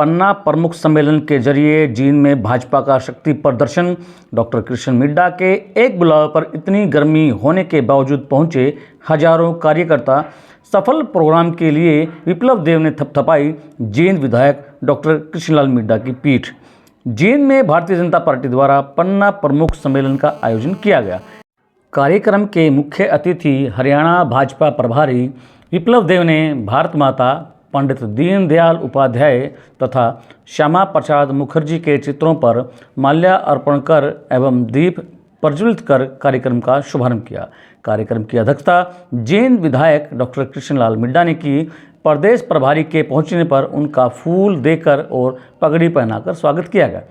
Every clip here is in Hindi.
पन्ना प्रमुख सम्मेलन के जरिए जींद में भाजपा का शक्ति प्रदर्शन। डॉक्टर कृष्ण मिड्डा के एक बुलावे पर इतनी गर्मी होने के बावजूद पहुंचे हजारों कार्यकर्ता। सफल प्रोग्राम के लिए विप्लव देव ने थपथपाई जींद विधायक डॉक्टर कृष्णलाल मिड्डा की पीठ। जींद में भारतीय जनता पार्टी द्वारा पन्ना प्रमुख सम्मेलन का आयोजन किया गया। कार्यक्रम के मुख्य अतिथि हरियाणा भाजपा प्रभारी विप्लव देव ने भारत माता, पंडित दीनदयाल उपाध्याय तथा श्यामा प्रसाद मुखर्जी के चित्रों पर माल्यार्पण कर एवं दीप प्रज्वलित कर कार्यक्रम का शुभारंभ किया। कार्यक्रम की अध्यक्षता जींद विधायक डॉक्टर कृष्णलाल मिड्डा ने की। प्रदेश प्रभारी के पहुंचने पर उनका फूल देकर और पगड़ी पहनाकर स्वागत किया गया।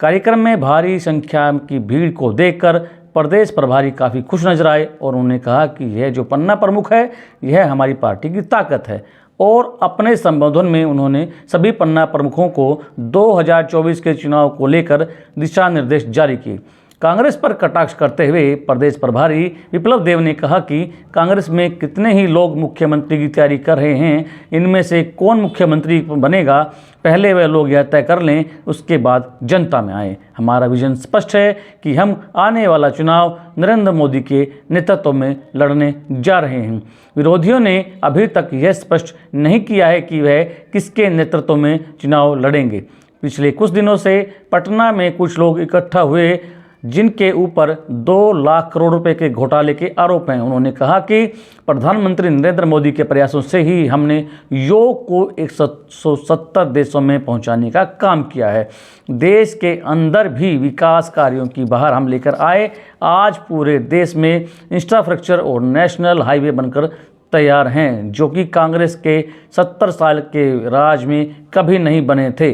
कार्यक्रम में भारी संख्या की भीड़ को देखकर प्रदेश प्रभारी काफ़ी खुश नजर आए और उन्होंने कहा कि यह जो पन्ना प्रमुख है यह हमारी पार्टी की ताकत है। और अपने संबोधन में उन्होंने सभी पन्ना प्रमुखों को 2024 के चुनाव को लेकर दिशा निर्देश जारी किए। कांग्रेस पर कटाक्ष करते हुए प्रदेश प्रभारी विप्लव देव ने कहा कि कांग्रेस में कितने ही लोग मुख्यमंत्री की तैयारी कर रहे हैं, इनमें से कौन मुख्यमंत्री बनेगा पहले वह लोग यह तय कर लें, उसके बाद जनता में आए। हमारा विजन स्पष्ट है कि हम आने वाला चुनाव नरेंद्र मोदी के नेतृत्व में लड़ने जा रहे हैं। विरोधियों ने अभी तक यह स्पष्ट नहीं किया है कि वह किसके नेतृत्व में चुनाव लड़ेंगे। पिछले कुछ दिनों से पटना में कुछ लोग इकट्ठा हुए जिनके ऊपर 2 लाख करोड़ रुपए के घोटाले के आरोप हैं। उन्होंने कहा कि प्रधानमंत्री नरेंद्र मोदी के प्रयासों से ही हमने योग को 170 देशों में पहुंचाने का काम किया है। देश के अंदर भी विकास कार्यों की बहार हम लेकर आए। आज पूरे देश में इंफ्रास्ट्रक्चर और नेशनल हाईवे बनकर तैयार हैं, जो कि कांग्रेस के 70 साल के राज में कभी नहीं बने थे।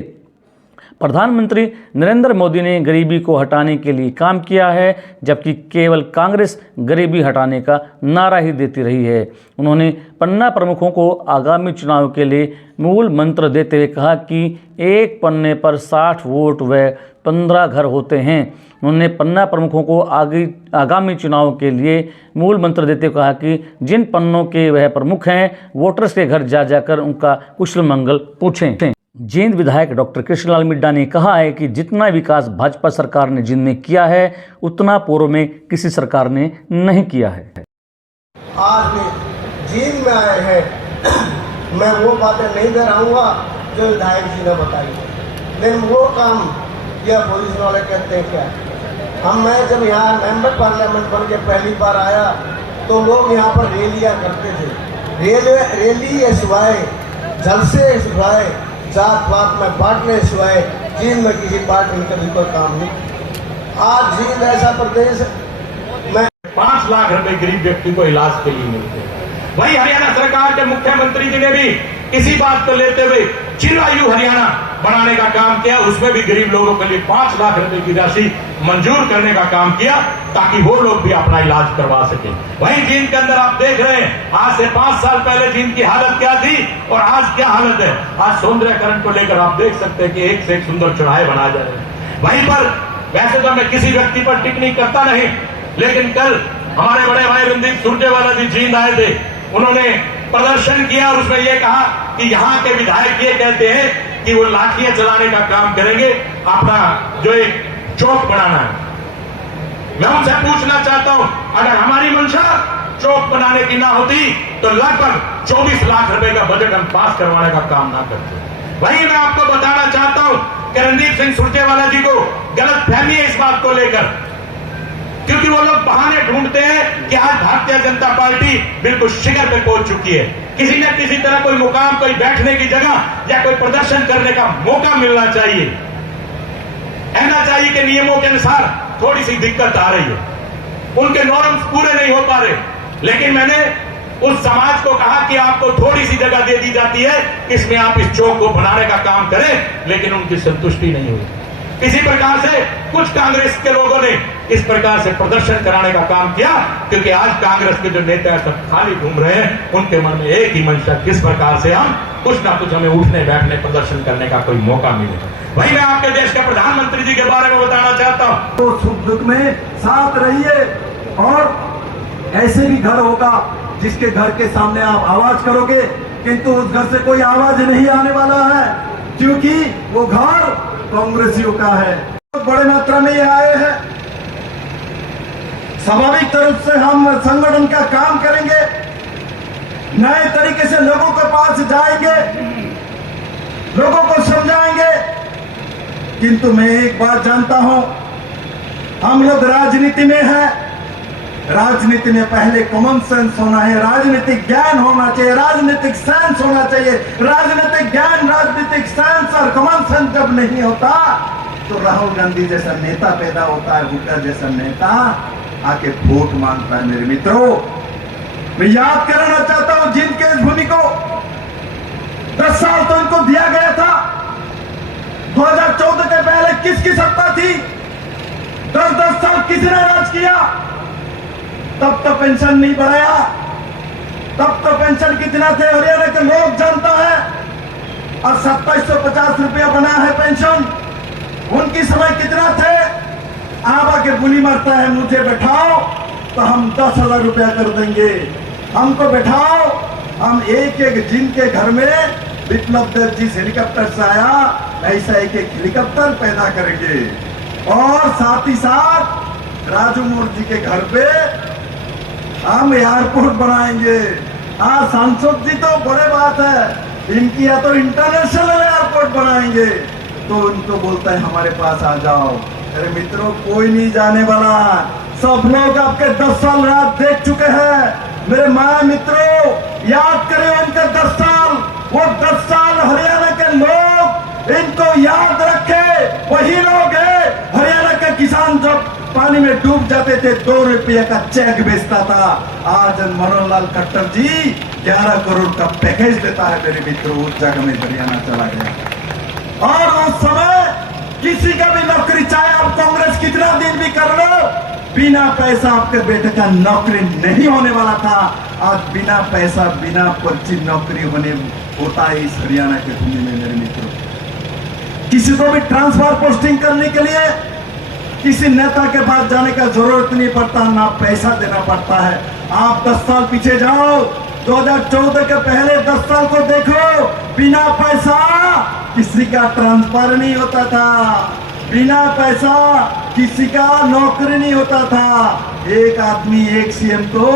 प्रधानमंत्री नरेंद्र मोदी ने गरीबी को हटाने के लिए काम किया है, जबकि केवल कांग्रेस गरीबी हटाने का नारा ही देती रही है। उन्होंने पन्ना प्रमुखों को आगामी चुनाव के लिए मूल मंत्र देते हुए कहा कि एक पन्ने पर 60 वोट व 15 घर होते हैं। उन्होंने पन्ना प्रमुखों को आगामी चुनाव के लिए मूल मंत्र देते हुए कहा कि जिन पन्नों के वह प्रमुख हैं, वोटर्स के घर जा जाकर उनका कुशल मंगल पूछें। जींद विधायक डॉक्टर कृष्णलाल मिड्डा ने कहा है कि जितना विकास भाजपा सरकार ने जींद में किया है, उतना पूर्व में किसी सरकार ने नहीं किया है। आज जींद में आए हैं, मैं वो बातें नहीं दोहराऊंगा जो विधायक जी ने बताई, लेकिन वो काम किया पुलिस वाले कहते हैं क्या। मैं जब यहाँ मेंबर पार्लियामेंट बन के पहली बार आया तो लोग यहाँ पर रैलियाँ करते थे। रैली सिवाय जलसे सिवाय जात पात में बांटने सिवाय जींद में किसी पार्टी का भी कोई काम नहीं। आज जींद ऐसा प्रदेश में 5 लाख रुपए गरीब व्यक्ति को इलाज के लिए मिलते हैं। वहीं हरियाणा सरकार के मुख्यमंत्री जी ने भी इसी बात को लेते हुए चिरायु हरियाणा बनाने का काम किया। उसमें भी गरीब लोगों के लिए 5 लाख रुपए की राशि मंजूर करने का काम किया, ताकि वो लोग भी अपना इलाज करवा सके। वहीं जींद के अंदर आप देख रहे हैं, आज से 5 साल पहले जींद की हालत क्या थी और आज क्या हालत है। आज सौंदर्यकरण को लेकर आप देख सकते हैं कि एक से एक सुंदर चौराहे बनाए जा रहे हैं। वहीं पर वैसे तो मैं किसी व्यक्ति पर टिप्पणी करता नहीं, लेकिन कल हमारे बड़े भाई रणदीप सुरजेवाला जी जींद आए थे। उन्होंने प्रदर्शन किया और उसमें यह कहा कि यहाँ के विधायक ये कहते हैं कि वो लाठियां चलाने का काम करेंगे, अपना जो एक चौक बनाना है। मैं उनसे पूछना चाहता हूं, अगर हमारी मंशा चौक बनाने की ना होती तो लगभग 24 लाख रुपए का बजट हम पास करवाने का काम ना करते। वहीं मैं आपको बताना चाहता हूं कि रणदीप सिंह सुरजेवाला जी को गलत फहमी है इस बात को लेकर, क्योंकि वो लोग बहाने ढूंढते हैं कि आज भारतीय जनता पार्टी बिल्कुल शिखर पे पहुंच चुकी है। किसी न किसी तरह कोई मुकाम, कोई बैठने की जगह या कोई प्रदर्शन करने का मौका मिलना चाहिए। कहना चाहिए कि नियमों के अनुसार थोड़ी सी दिक्कत आ रही है, उनके नॉर्म्स पूरे नहीं हो पा रहे, लेकिन मैंने उस समाज को कहा कि आपको थोड़ी सी जगह दे दी जाती है, इसमें आप इस चौक को बनाने का काम करें, लेकिन उनकी संतुष्टि नहीं हुई। इसी प्रकार से कुछ कांग्रेस के लोगों ने इस प्रकार से प्रदर्शन कराने का काम किया, क्योंकि आज कांग्रेस के जो नेता सब खाली घूम रहे हैं, उनके मन में एक ही मंशा, किस प्रकार से हम कुछ ना कुछ हमें उठने बैठने प्रदर्शन करने का कोई मौका मिले। वही मैं आपके देश के प्रधानमंत्री जी के बारे में बताना चाहता हूँ, तो सुख दुख में साथ रहिए। और ऐसे भी घर होगा जिसके घर के सामने आप आवाज करोगे, किंतु उस घर से कोई आवाज नहीं आने वाला है। क्योंकि वो घर कांग्रेसियों का है। बड़े मात्रा में ये आए हैं। स्वाभाविक तरफ से हम संगठन का काम करेंगे, नए तरीके से लोगों के पास जाएंगे, लोगों को समझाएंगे। किंतु मैं एक बात जानता हूं, हम लोग राजनीति में हैं। राजनीति में पहले कॉमन सेंस होना है, राजनीतिक ज्ञान होना चाहिए, राजनीतिक सेंस होना चाहिए। राजनीतिक ज्ञान, राजनीतिक सेंस और कॉमन सेंस जब नहीं होता तो राहुल गांधी जैसा नेता पैदा होता है, हुक्का जैसा नेता आके वोट मांगता है। मेरे मित्रों, मैं याद कराना चाहता हूं जिन के इस भूमि को 10 साल तो इनको दिया गया था। 2014 के पहले किसकी सत्ता थी? 10-10 साल किसने राज किया? तब तो पेंशन नहीं बढ़ाया। तब तो पेंशन कितना थे हरियाणा के लोग जानता है, और 2750 रुपया बना है पेंशन। उनकी समय कितना थे? आप आके बुली मारता है, मुझे बैठाओ तो हम 10,000 रुपया कर देंगे। हमको बैठाओ, हम एक एक जिनके घर में विप्लव देव जिस हेलीकॉप्टर से आया, ऐसा एक एक हेलीकॉप्टर पैदा करेंगे। और साथ ही साथ राजू मूर्ति के घर पे हम एयरपोर्ट बनाएंगे। हाँ, सांसद जी तो बड़े बात है, इनकी या तो इंटरनेशनल एयरपोर्ट बनाएंगे। तो उनको बोलता है हमारे पास आ जाओ। अरे मित्रों, कोई नहीं जाने वाला। सब लोग आपके 10 साल रात देख चुके हैं। मेरे माँ मित्रों, याद करें उनके 10 साल। वो 10 साल हरियाणा के लोग इनको याद रखे। वही लोग हैं हरियाणा के किसान जब पानी में डूब जाते थे 2 रुपये का चेक बेचता था। आज मनोहर लाल खट्टर जी 11 करोड़ का पैकेज देता है। मेरे मित्रों, उस जगह में हरियाणा चला गया। और उस समय किसी का भी नौकरी, चाहे आप कांग्रेस कितना दिन भी कर लो, बिना पैसा आपके बेटे का नौकरी नहीं होने वाला था। आज बिना पैसा, बिना पर्ची नौकरी होता है इस हरियाणा के भूमि में। मेरे मित्रों, किसी को भी ट्रांसफर पोस्टिंग करने के लिए किसी नेता के पास जाने का जरूरत नहीं पड़ता, ना पैसा देना पड़ता है। आप 10 साल पीछे जाओ, 2014 के पहले 10 साल को देखो, बिना पैसा किसी का ट्रांसफर नहीं होता था, बिना पैसा किसी का नौकरी नहीं होता था। एक आदमी, एक सीएम तो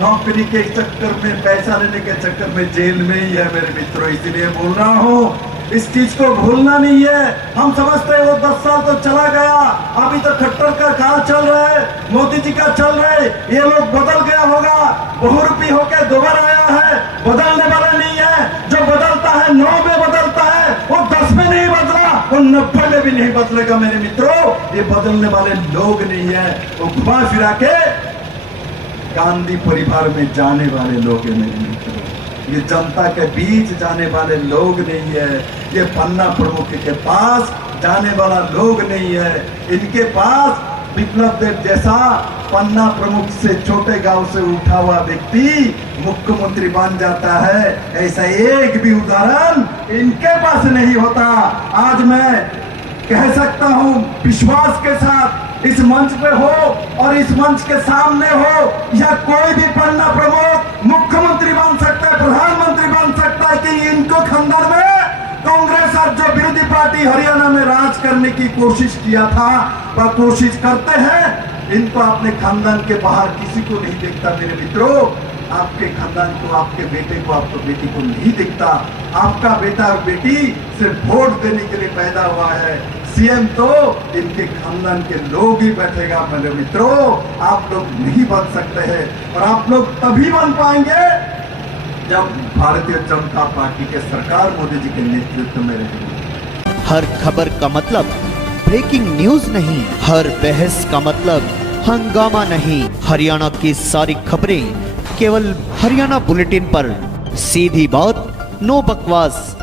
नौकरी के चक्कर में, पैसा लेने के चक्कर में जेल में ही है। मेरे मित्रों, इसीलिए बोल रहा हूँ, इस चीज को भूलना नहीं है। हम समझते हैं वो 10 साल तो चला गया, अभी तो खट्टर का काल चल रहा है, मोदी जी का चल रहा है, ये लोग बदल गया होगा, बहुरूपी होकर दोबारा आया है। बदलने वाला नहीं है। जो बदलता है 9 में बदलता है, वो 10 में नहीं बदला, वो 90 में भी नहीं बदलेगा। मेरे मित्रों, ये बदलने वाले लोग नहीं है, वो घुमा फिरा के गांधी परिवार में जाने वाले लोग हैं। मेरे मित्रों, ये जनता के बीच जाने वाले लोग नहीं है। ये पन्ना प्रमुख के पास जाने वाला लोग नहीं है। इनके पास विप्लव देव जैसा पन्ना प्रमुख से छोटे गांव से उठा हुआ व्यक्ति मुख्यमंत्री बन जाता है, ऐसा एक भी उदाहरण इनके पास नहीं होता। आज मैं कह सकता हूं विश्वास के साथ, इस मंच पे हो और इस मंच के सामने हो, या कोई भी पन्ना प्रमुख मुख्यमंत्री बन सकता है, प्रधानमंत्री बन सकता है कि इनको खानदान में कांग्रेस और जो विरोधी पार्टी हरियाणा में राज करने की कोशिश किया था, वह कोशिश करते हैं। इनको अपने खानदान के बाहर किसी को नहीं देखता। मेरे मित्रों, आपके खानदान को, आपके बेटे को, आपको बेटी को नहीं दिखता। आपका बेटा और बेटी सिर्फ वोट देने के लिए पैदा हुआ है। सीएम तो इनके खानदान के लोग ही बैठेगा। मेरे मित्रों, आप लोग नहीं बन सकते हैं, और आप लोग तभी बन पाएंगे जब भारतीय जनता पार्टी के सरकार मोदी जी के नेतृत्व में रहेगी। हर खबर का मतलब ब्रेकिंग न्यूज नहीं, हर बहस का मतलब हंगामा नहीं। हरियाणा की सारी खबरें केवल हरियाणा बुलेटिन पर। सीधी बात, नो बकवास।